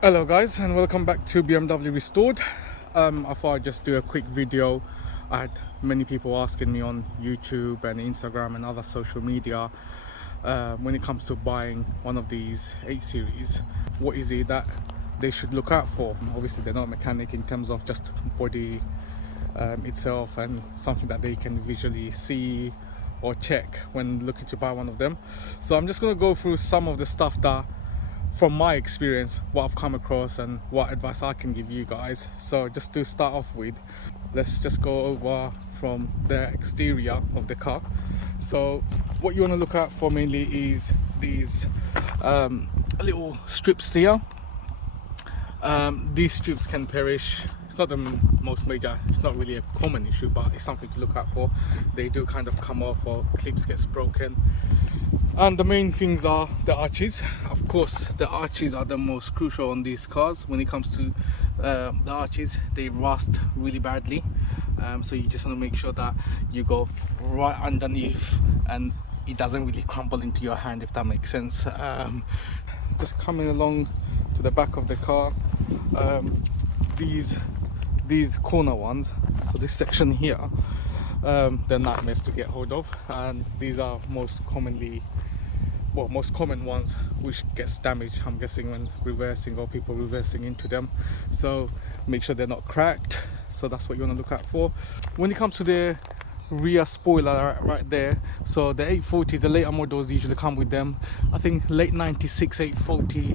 Hello guys, and welcome back to BMW Restored. I thought I'd just do a quick video. I had many people asking me on YouTube and Instagram and other social media when it comes to buying one of these 8 Series, what is it that they should look out for. Obviously they're not a mechanic in terms of just body itself and something that they can visually see or check when looking to buy one of them. So I'm just going to go through some of the stuff that, from my experience, what I've come across and what advice I can give you guys. So just to start off with, let's just go over from the exterior of the car. So what you want to look out for mainly is these little strips here. These strips can perish. It's not the most major, it's not really a common issue, but it's something to look out for. They do kind of come off, or clips gets broken. And the main things are the arches. Of course, the arches are the most crucial on these cars. When it comes to the arches, they rust really badly. So you just want to make sure that you go right underneath and it doesn't really crumble into your hand, if that makes sense. Just coming along to the back of the car, these corner ones, so this section here, they're nightmares to get hold of, and these are most common ones which gets damaged, I'm guessing, when reversing or people reversing into them. So make sure they're not cracked. So that's what you want to look out for. When it comes to the rear spoiler right there, so the 840s, the later models usually come with them. I think late 96 840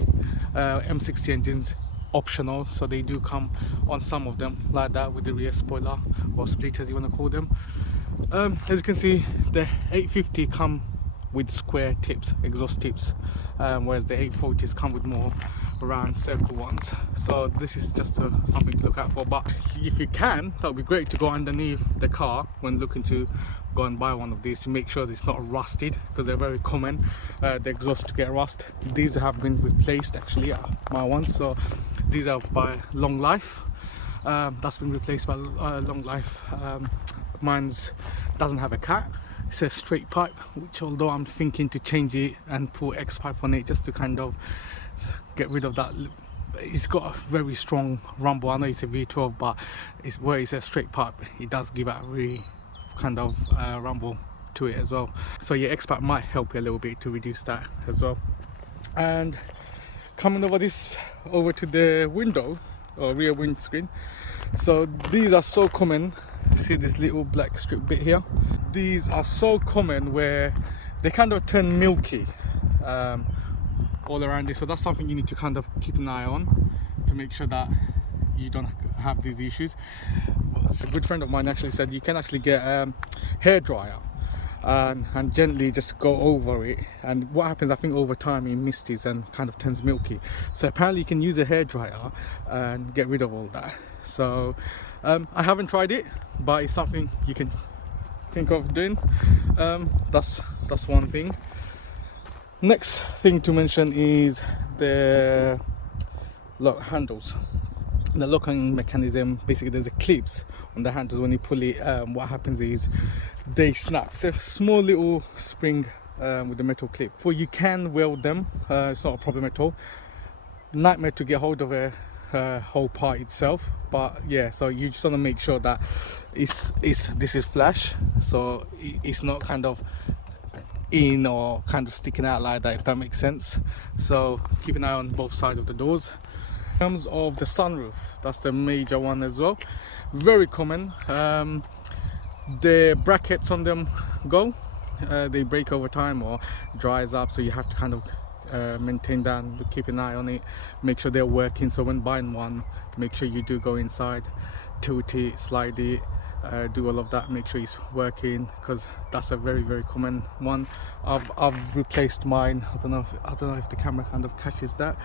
M60 engines optional, so they do come on some of them like that with the rear spoiler, or split as you want to call them. As you can see, the 850 come with square tips, exhaust tips, whereas the 840s come with more round circle ones. So this is just something to look out for. But if you can, that would be great to go underneath the car when looking to go and buy one of these, to make sure it's not rusted, because they're very common, the exhaust to get rust. These have been replaced actually, my ones, so these are by Long Life. That's been replaced by Long Life. Mine's doesn't have a cat, it says straight pipe, which although I'm thinking to change it and put X pipe on it just to kind of get rid of that. It's got a very strong rumble. I know it's a V12, but it's where it says straight pipe, it does give out a really kind of rumble to it as well. So yeah, X pipe might help you a little bit to reduce that as well. And coming over to the window or rear windscreen, so these are so common. See this little black strip bit here? These are so common where they kind of turn milky all around it. So that's something you need to kind of keep an eye on to make sure that you don't have these issues. A good friend of mine actually said you can actually get a hairdryer and gently just go over it, and what happens, I think over time it misties and kind of turns milky. So apparently you can use a hairdryer and get rid of all that. So I haven't tried it, but it's something you can think of doing. That's one thing. Next thing to mention is the lock handles. The locking mechanism, basically there's a clips on the handles. When you pull it, what happens is they snap. It's a small little spring with the metal clip. Well, you can weld them, it's not a problem at all. Nightmare to get hold of a whole part itself, but yeah, so you just want to make sure that this is flush, so it's not kind of in or kind of sticking out like that, if that makes sense. So keep an eye on both sides of the doors. In terms of the sunroof, that's the major one as well, very common. The brackets on them go, they break over time or dries up, so you have to kind of maintain that and keep an eye on it, make sure they're working. So when buying one, make sure you do go inside, tilt it, slide it, do all of that, make sure it's working, because that's a very common one. I've replaced mine. I don't know if the camera kind of catches that,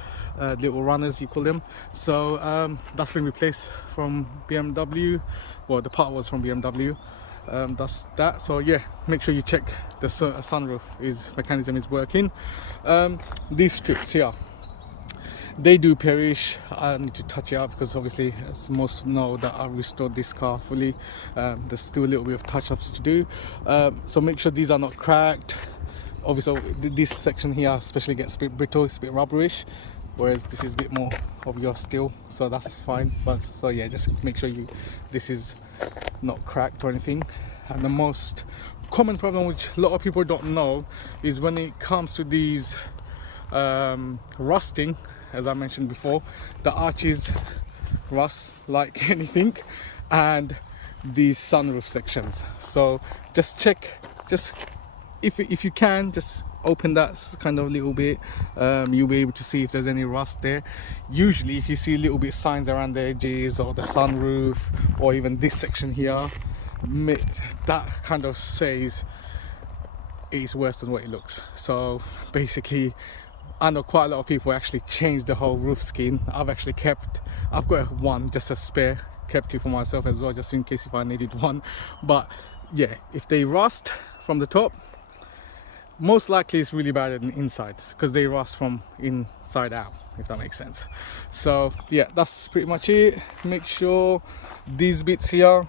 little runners you call them. So that's been replaced from BMW. Well, the part was from BMW. That's that. So yeah, make sure you check the sunroof mechanism is working. These strips here, they do perish. I need to touch it up because obviously, as most know, that I've restored this car fully. There's still a little bit of touch-ups to do, so make sure these are not cracked obviously this section here especially gets a bit brittle, it's a bit rubberish, whereas this is a bit more of your steel, so that's fine. But so yeah, just make sure this is not cracked or anything. And the most common problem, which a lot of people don't know, is when it comes to these rusting, as I mentioned before, the arches rust like anything, and these sunroof sections. So just check, just if you can, just open that kind of a little bit, you'll be able to see if there's any rust there. Usually if you see a little bit signs around the edges or the sunroof or even this section here, that kind of says it's worse than what it looks. So basically, I know quite a lot of people actually changed the whole roof skin. I've got one, just a spare, kept it for myself as well, just in case if I needed one. But yeah, if they rust from the top, most likely it's really bad in the insides, because they rust from inside out, if that makes sense. So yeah, that's pretty much it. Make sure these bits here,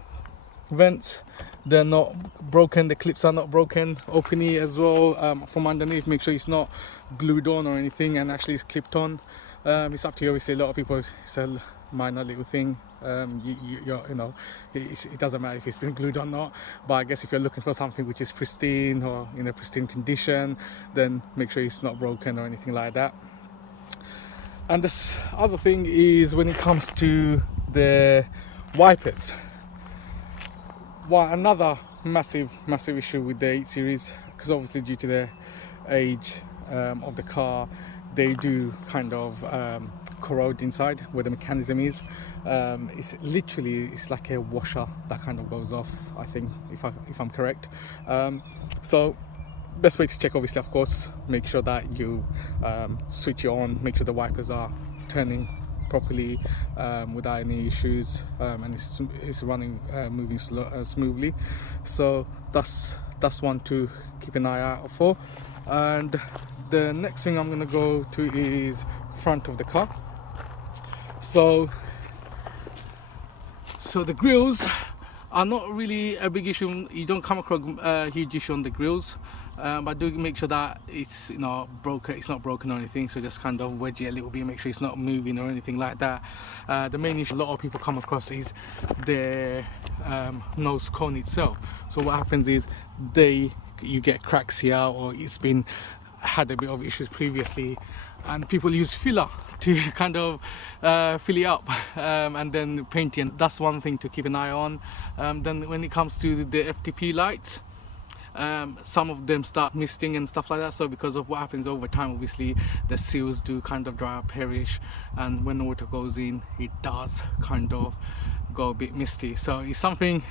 vents, they're not broken, the clips are not broken. Open it as well from underneath, make sure it's not glued on or anything and actually it's clipped on. It's up to you, obviously. A lot of people sell minor little thing, you know, it doesn't matter if it's been glued or not. But I guess if you're looking for something which is pristine or in a pristine condition, then make sure it's not broken or anything like that. And this other thing is when it comes to the wipers. Another massive issue with the 8 Series, because obviously due to the age of the car, they do kind of corrode inside where the mechanism is. It's like a washer that kind of goes off, I think, if I'm correct. So best way to check, obviously, of course, make sure that you switch it on, make sure the wipers are turning properly without any issues, and it's running, moving smoothly. So that's one to keep an eye out for. And the next thing I'm going to go to is front of the car. So the grills are not really a big issue. You don't come across a huge issue on the grills, but do make sure that it's not broken or anything. So just kind of wedge it a little bit, make sure it's not moving or anything like that. The main issue a lot of people come across is the nose cone itself. So what happens is you get cracks here, or it's had a bit of issues previously, and people use filler to kind of fill it up and then paint it. And that's one thing to keep an eye on. Then when it comes to the FTP lights, some of them start misting and stuff like that. So because of what happens over time, obviously the seals do kind of dry up, perish, and when the water goes in, it does kind of go a bit misty. So it's something,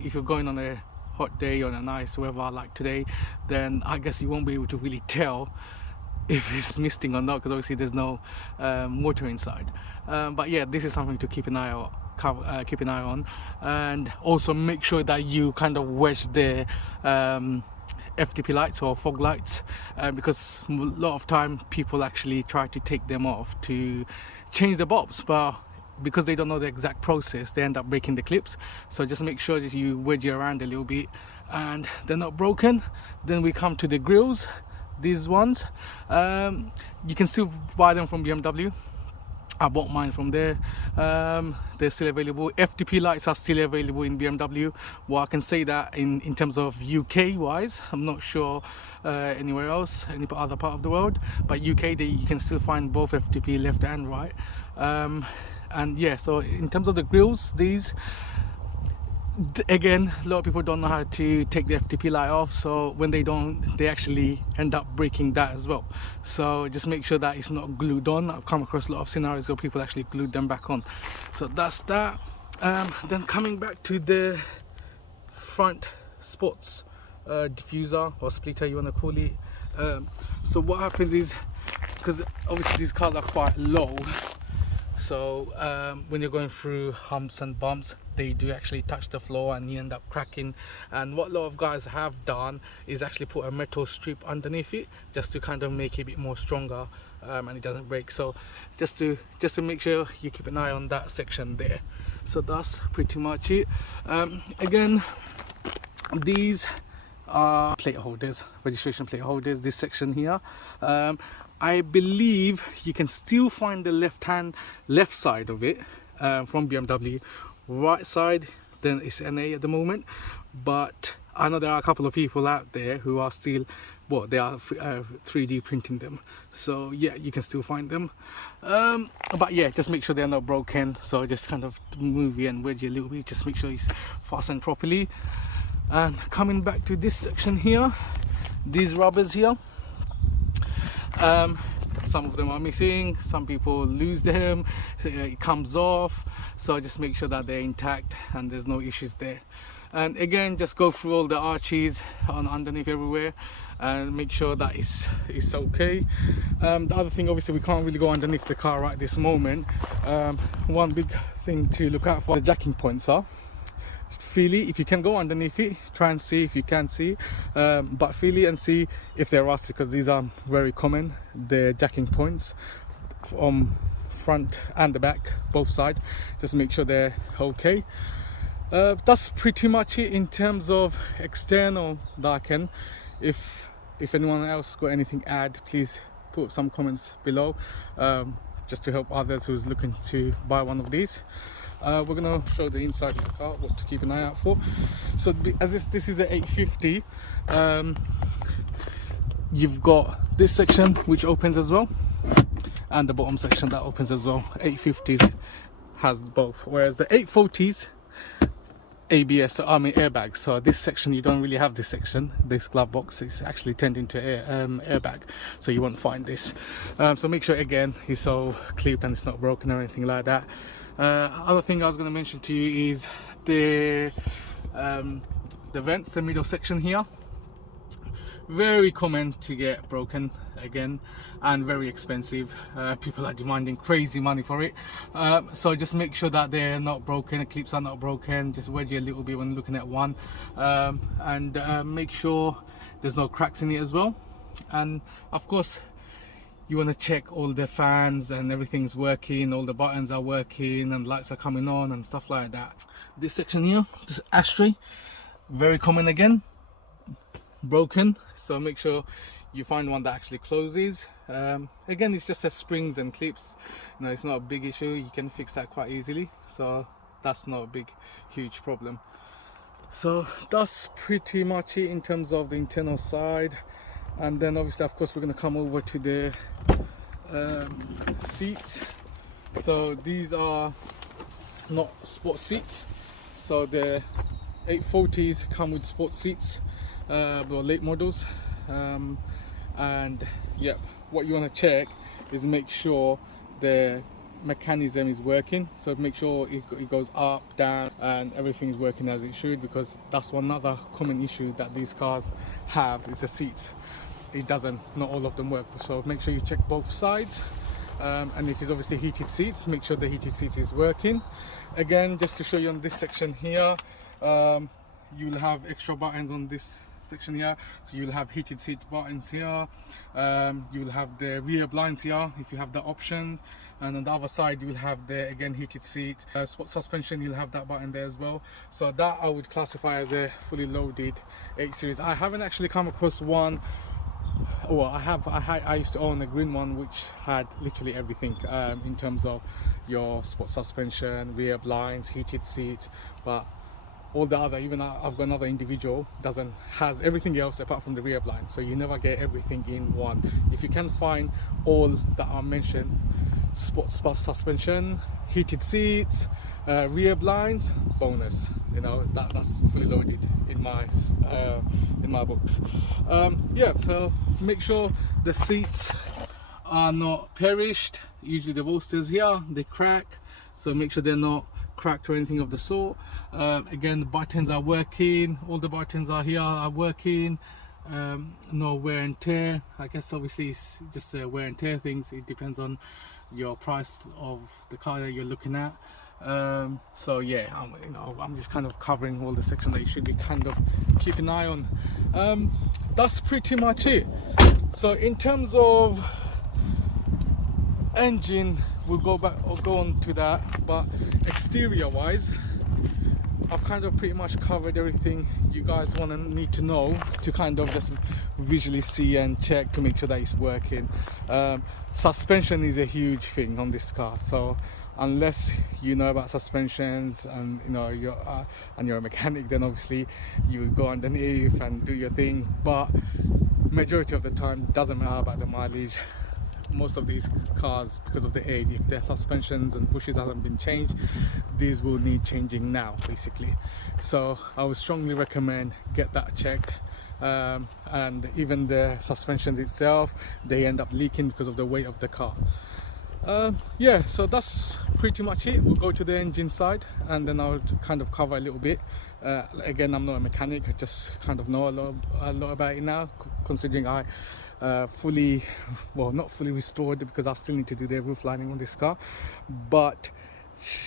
if you're going on a hot day or a nice weather like today, then I guess you won't be able to really tell if it's misting or not, because obviously there's no water inside. But yeah, this is something to keep an eye on. And also make sure that you kind of wedge the FTP lights or fog lights, because a lot of time people actually try to take them off to change the bulbs, but because they don't know the exact process, they end up breaking the clips. So just make sure that you wedge it around a little bit and they're not broken. Then we come to the grills. These ones, you can still buy them from BMW. I bought mine from there. They're still available. FTP lights are still available in BMW. Well, I can say that in terms of UK wise, I'm not sure anywhere else, any other part of the world, but UK, you can still find both FTP left and right. And yeah, so in terms of the grills, these, again, a lot of people don't know how to take the FTP light off, so when they don't, they actually end up breaking that as well. So just make sure that it's not glued on. I've come across a lot of scenarios where people actually glued them back on. So that's that. Then coming back to the front spots diffuser or splitter, you want to call it. So what happens is, because obviously these cars are quite low, so when you're going through humps and bumps, they do actually touch the floor and you end up cracking. And what a lot of guys have done is actually put a metal strip underneath it, just to kind of make it a bit more stronger, and it doesn't break. So just to make sure you keep an eye on that section there. So that's pretty much it. Again, these are plate holders, registration plate holders, this section here. I believe you can still find the left side of it from BMW. Right side, then it's NA at the moment, but I know there are a couple of people out there who are still, well, they are 3D printing them, so yeah, you can still find them. But yeah, just make sure they're not broken. So just kind of move it and wedge it a little bit, just make sure it's fastened properly. And coming back to this section here, these rubbers here, some of them are missing, some people lose them, so it comes off, so just make sure that they're intact and there's no issues there. And again, just go through all the arches on underneath everywhere and make sure that it's okay. The other thing, obviously we can't really go underneath the car right this moment. One big thing to look out for, the jacking points are. Feel it, if you can go underneath it, try and see if you can see, but feel it and see if they're rusted, because these are very common, the jacking points from front and the back, both sides. Just make sure they're okay. That's pretty much it in terms of external darken. If anyone else got anything to add, please put some comments below, just to help others who's looking to buy one of these. We're going to show the inside of the car, what to keep an eye out for. So as this is an 850, you've got this section which opens as well, and the bottom section that opens as well. 850s has both, whereas the 840s ABS, I mean airbag. So this section, you don't really have this section. This glove box is actually turned into airbag, so you won't find this. So make sure again it's all clipped and it's not broken or anything like that. Other thing I was going to mention to you is the vents, the middle section here. Very common to get broken again, and very expensive. People are demanding crazy money for it. So just make sure that they're not broken, the clips are not broken. Just wedge it a little bit when looking at one, and make sure there's no cracks in it as well. And of course, you want to check all the fans and everything's working, all the buttons are working and lights are coming on and stuff like that. This section here, this ashtray, very common again, broken. So make sure you find one that actually closes. Again, it's just springs and clips, you know, it's not a big issue, you can fix that quite easily, so that's not a big huge problem. So that's pretty much it in terms of the internal side. And then obviously, of course, we're going to come over to the seats. So these are not sport seats, so the 840s come with sport seats, the late models. And yeah, what you want to check is make sure the mechanism is working. So make sure it goes up, down, and everything is working as it should, because that's one other common issue that these cars have, is the seats. It doesn't, not all of them work. So make sure you check both sides, and if it's obviously heated seats, make sure the heated seat is working. Again, just to show you on this section here, you'll have extra buttons on this section here, so you'll have heated seat buttons here, you'll have the rear blinds here if you have the options, and on the other side you'll have the again heated seat, sport suspension, you'll have that button there as well. So that I would classify as a fully loaded 8 Series. I haven't actually come across one. Well, I used to own a green one which had literally everything, in terms of your sport suspension, rear blinds, heated seats, but all the other, even I've got another individual, has everything else apart from the rear blind. So you never get everything in one. If you can find all that are mentioned, sport suspension, heated seats, rear blinds, bonus. You know, that's fully loaded in my books. Yeah, so make sure the seats are not perished. Usually the bolsters here, they crack, so make sure they're not cracked or anything of the sort. Again, the buttons are working, all the buttons are here are working, no wear and tear. I guess obviously it's just wear and tear things, it depends on your price of the car that you're looking at. So yeah, I'm just kind of covering all the section that you should be kind of keep an eye on. That's pretty much it. So in terms of engine, we'll go on to that, but exterior wise, I've kind of pretty much covered everything you guys need to know to kind of just visually see and check to make sure that it's working. Suspension is a huge thing on this car, so unless you know about suspensions and you're a mechanic, then obviously you would go underneath and do your thing, but majority of the time doesn't matter about the mileage. Most of these cars, because of the age, if their suspensions and bushes haven't been changed, these will need changing now basically. So I would strongly recommend get that checked. And even the suspensions itself, they end up leaking because of the weight of the car. Yeah, so that's pretty much it. We'll go to the engine side and then I'll kind of cover a little bit. Again, I'm not a mechanic, I just kind of know a lot about it now, considering I not fully restored, because I still need to do the roof lining on this car, but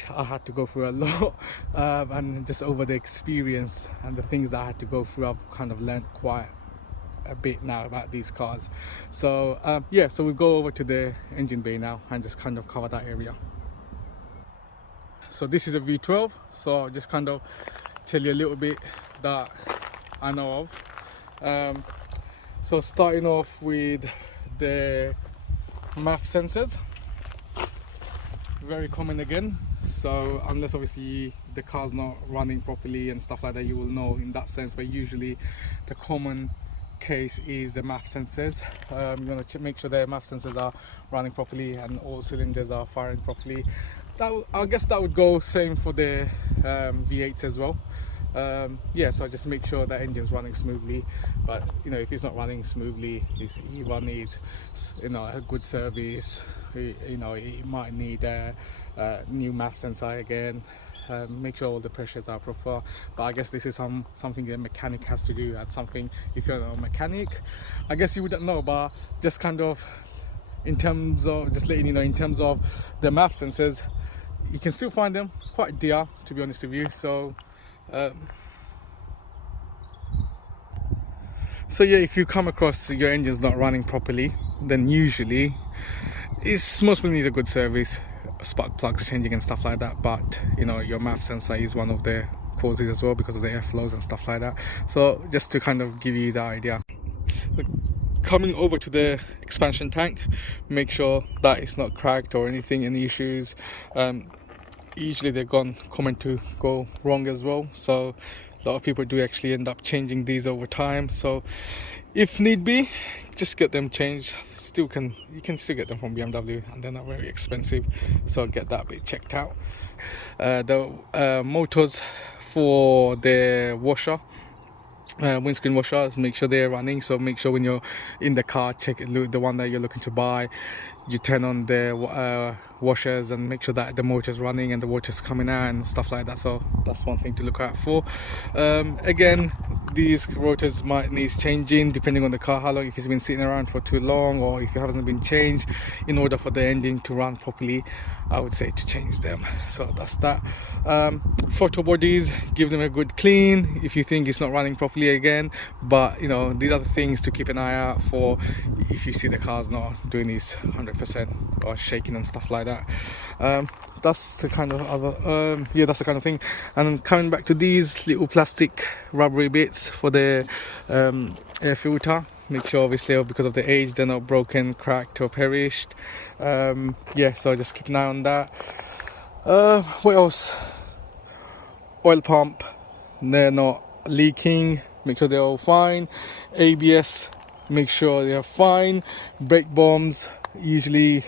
I had to go through a lot, and just over the experience and the things that I had to go through, I've kind of learned quite a bit now about these cars. So yeah, so we'll go over to the engine bay now and just kind of cover that area. So this is a V12, so I'll just kind of tell you a little bit that I know of. So starting off with the MAF sensors, very common again. So unless obviously the car's not running properly and stuff like that, you will know in that sense, but usually the common case is the MAF sensors. You're going to make sure the MAF sensors are running properly and all cylinders are firing properly. I guess that would go same for the V8s as well. Yeah, so just make sure that engine's running smoothly, but if it's not running smoothly, it either needs a good service, it might need a new MAF sensor again. Make sure all the pressures are proper, but I guess this is something a mechanic has to do, and something, if you're not a mechanic, I guess you wouldn't know, but just kind of in terms of just letting you know, in terms of the MAF sensors, you can still find them quite dear, to be honest with you. So so yeah, if you come across your engine's not running properly, then usually it's mostly needs a good service, spark plugs changing and stuff like that, but your MAF sensor is one of the causes as well, because of the airflows and stuff like that. So just to kind of give you the idea. Coming over to the expansion tank, make sure that it's not cracked or anything, any issues. Usually they're common to go wrong as well, so a lot of people do actually end up changing these over time. So if need be, just get them changed. You can still get them from BMW, and they're not very expensive, so get that bit checked out. The motors for the washer, windscreen washers, make sure they're running. So make sure when you're in the car, check the one that you're looking to buy, you turn on the washers and make sure that the motor's running and the water's coming out and stuff like that. So that's one thing to look out for. Again, these rotors might need changing depending on the car, how long, if it's been sitting around for too long, or if it hasn't been changed. In order for the engine to run properly, I would say to change them. So that's that. Photo bodies, give them a good clean if you think it's not running properly again, but these are the things to keep an eye out for if you see the car's not doing this 100% or shaking and stuff like that. That's the kind of other yeah, that's the kind of thing. And then coming back to these little plastic rubbery bits for the air filter, make sure obviously because of the age they're not broken, cracked or perished. Yeah, so just keep an eye on that. What else? Oil pump, they're not leaking, make sure they're all fine. ABS, make sure they're fine. Brake bombs, usually,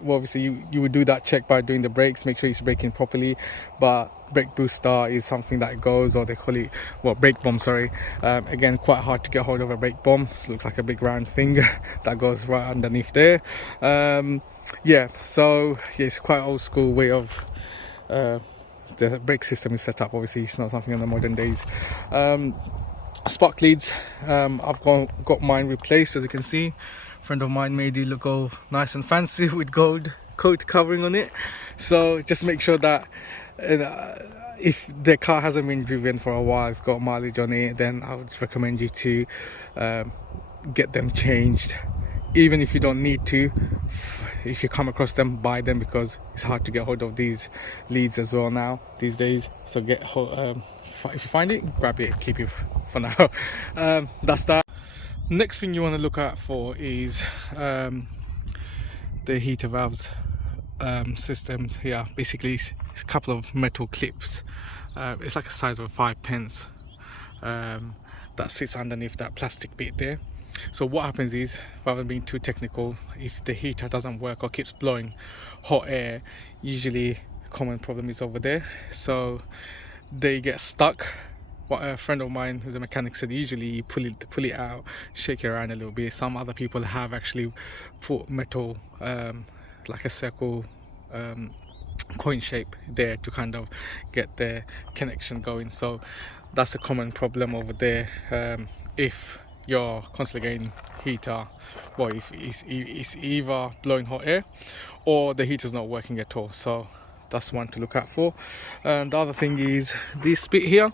well, obviously you would do that check by doing the brakes, make sure it's braking properly, but brake booster is something that goes, or they call it, well, brake bomb, sorry. Again, quite hard to get hold of a brake bomb. It looks like a big round thing that goes right underneath there. Yeah, so yeah, it's quite old school way of the brake system is set up. Obviously it's not something in the modern days. Spark leads, I've got mine replaced. As you can see, a friend of mine made it look all nice and fancy with gold coat covering on it. So just make sure that if the car hasn't been driven for a while, it's got mileage on it, then I would recommend you to get them changed, even if you don't need to, if you come across them, buy them, because it's hard to get hold of these leads as well now these days. So if you find it, grab it, keep it for now. That's that. Next thing you want to look out for is the heater valves systems here. Basically it's a couple of metal clips. It's like a size of 5p that sits underneath that plastic bit there. So what happens is, rather than being too technical, if the heater doesn't work or keeps blowing hot air, usually the common problem is over there, so they get stuck. What a friend of mine who's a mechanic said, usually you pull it out, shake it around a little bit. Some other people have actually put metal like a circle coin shape there to kind of get the connection going. So that's a common problem over there. If you're constantly getting heater, well, if it's either blowing hot air or the heater's not working at all. So that's one to look out for. And the other thing is this bit here.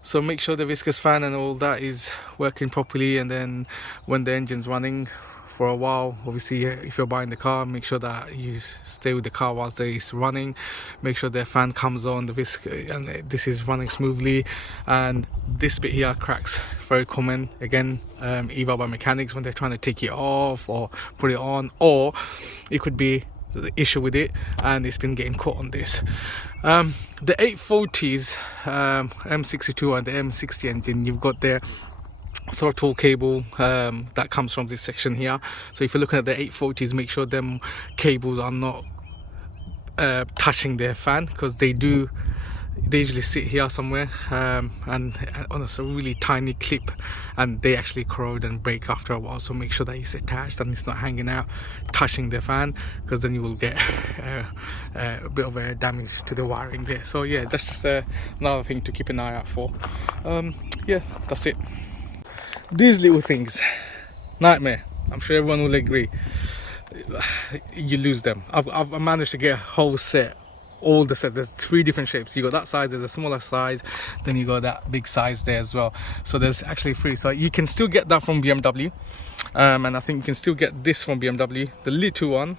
So make sure the viscous fan and all that is working properly, and then when the engine's running for a while, obviously if you're buying the car, make sure that you stay with the car whilst it's running. Make sure the fan comes on, the and this is running smoothly. And this bit here cracks, very common, again, either by mechanics when they're trying to take it off or put it on, or it could be the issue with it and it's been getting caught on this. The 840s, M62 and the M60 engine, you've got their throttle cable that comes from this section here. So if you're looking at the 840s, make sure them cables are not touching their fan, because they usually sit here somewhere, and on a really tiny clip, and they actually corrode and break after a while. So make sure that it's attached and it's not hanging out touching the fan, because then you will get a bit of a damage to the wiring there. So yeah, that's just another thing to keep an eye out for. Yeah, that's it. These little things, nightmare. I'm sure everyone will agree. You lose them. I've managed to get a whole set, all the sets. There's 3 different shapes. You got that size, there's a smaller size, then you got that big size there as well. So there's actually 3. So you can still get that from BMW, and I think you can still get this from BMW. The little one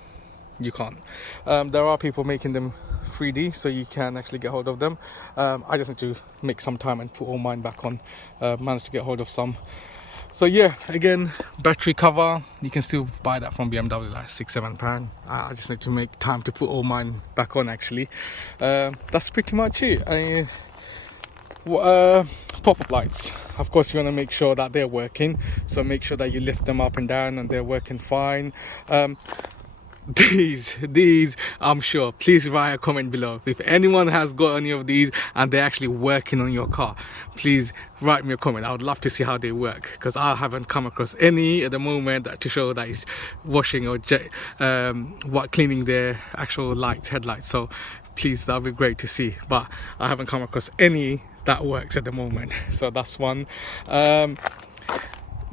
you can't. There are people making them 3D, so you can actually get hold of them. I just need to make some time and put all mine back on. Managed to get hold of some. So yeah, again, battery cover, you can still buy that from BMW, like £6-7. I just need to make time to put all mine back on actually. That's pretty much it. Pop-up lights, of course you want to make sure that they're working, so make sure that you lift them up and down and they're working fine. These I'm sure, please write a comment below if anyone has got any of these and they're actually working on your car. Please write me a comment. I would love to see how they work, because I haven't come across any at the moment to show that it's washing or cleaning their actual headlights. So please, that would be great to see, but I haven't come across any that works at the moment. So that's one.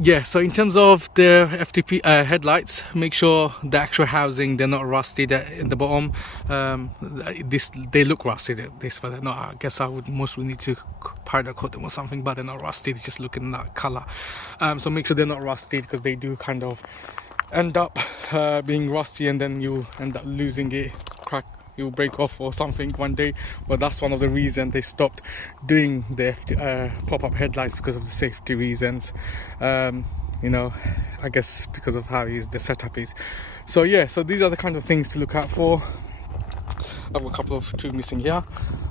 Yeah, so in terms of the FTP headlights, make sure the actual housing, they're not rusted in the bottom. They look rusted at this, but they're not. I guess I would mostly need to powder coat them or something, but they're not rusted, just looking at that color. So make sure they're not rusted, because they do kind of end up being rusty, and then you end up losing it, you'll break off or something one day. Well, that's one of the reasons they stopped doing the pop-up headlights, because of the safety reasons. You know, I guess because of how the setup is. So yeah, so these are the kind of things to look out for. I've got a couple of 2 missing here.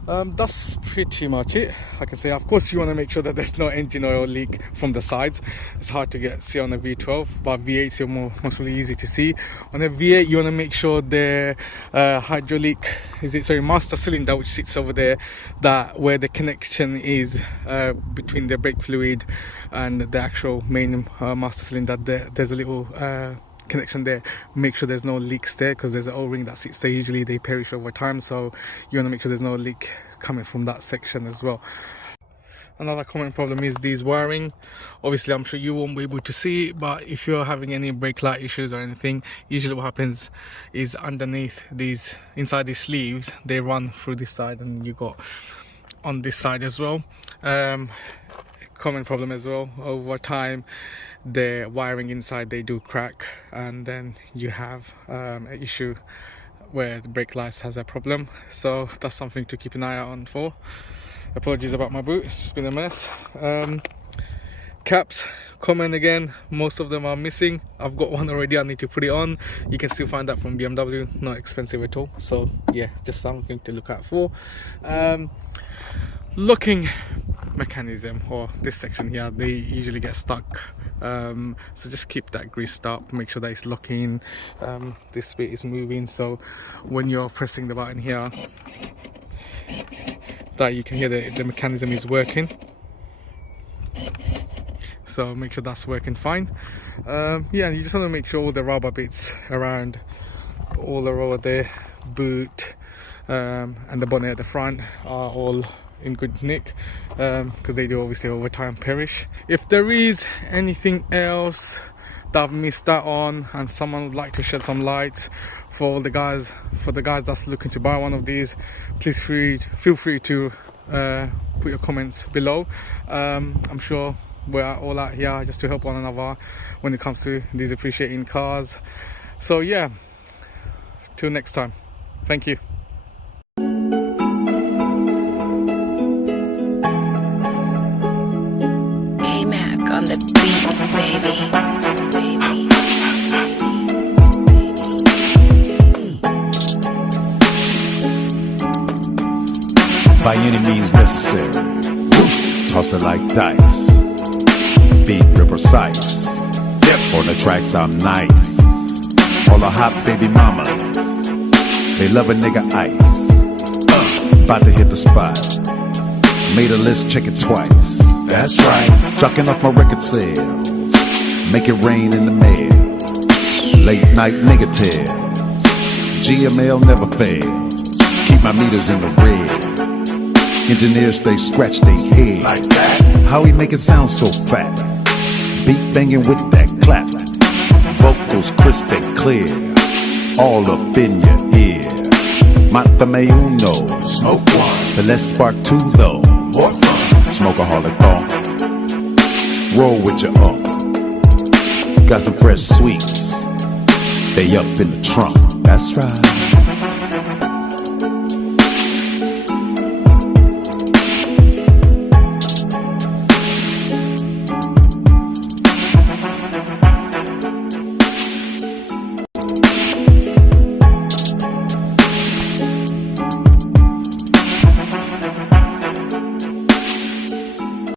That's pretty much it. Like I say, of course you want to make sure that there's no engine oil leak from the sides. It's hard to see on a V12, but V8s are mostly easy to see. On a V8 you want to make sure the master cylinder, which sits over there, that where the connection is between the brake fluid and the actual main master cylinder, there's a little connection there. Make sure there's no leaks there, because there's an O-ring that sits there. Usually they perish over time, so you want to make sure there's no leak coming from that section as well. Another common problem is these wiring. Obviously I'm sure you won't be able to see it, but if you're having any brake light issues or anything, usually what happens is underneath these, inside these sleeves, they run through this side, and you got on this side as well. common problem as well. Over time, the wiring inside, they do crack, and then you have an issue where the brake lights has a problem. So that's something to keep an eye out on for. Apologies about my boot, it's just been a mess. Caps, common again, most of them are missing. I've got one already, I need to put it on. You can still find that from BMW, not expensive at all. So yeah, just something to look out for. Locking mechanism, or this section here, they usually get stuck. So just keep that greased up, make sure that it's locking. This bit is moving, so when you're pressing the button here, that you can hear the mechanism is working. So make sure that's working fine. Yeah, you just want to make sure all the rubber bits around all the road there, boot and the bonnet at the front are all in good nick, because they do obviously over time perish. If there is anything else that I've missed out on and someone would like to shed some lights for the guys that's looking to buy one of these, please feel free to put your comments below. I'm sure we're all out here just to help one another when it comes to these appreciating cars. So yeah, till next time, thank you. On the beat, baby. By any means necessary, toss it like dice. Beat real precise. Yep. On the tracks I'm nice. All the hot baby mamas, they love a nigga ice. About to hit the spot. Made a list, check it twice. That's right, ducking off my record sales. Make it rain in the mail. Late night nigga tales. GML never fails. Keep my meters in the red. Engineers, they scratch their head. Like that. How he make it sound so fat? Beat banging with that clap. Vocals crisp and clear. All up in your ear. Mátame uno. Smoke one. But let's spark two though. More fun. Smokeaholic funk. Roll with your Got some fresh sweets. They up in the trunk. That's right.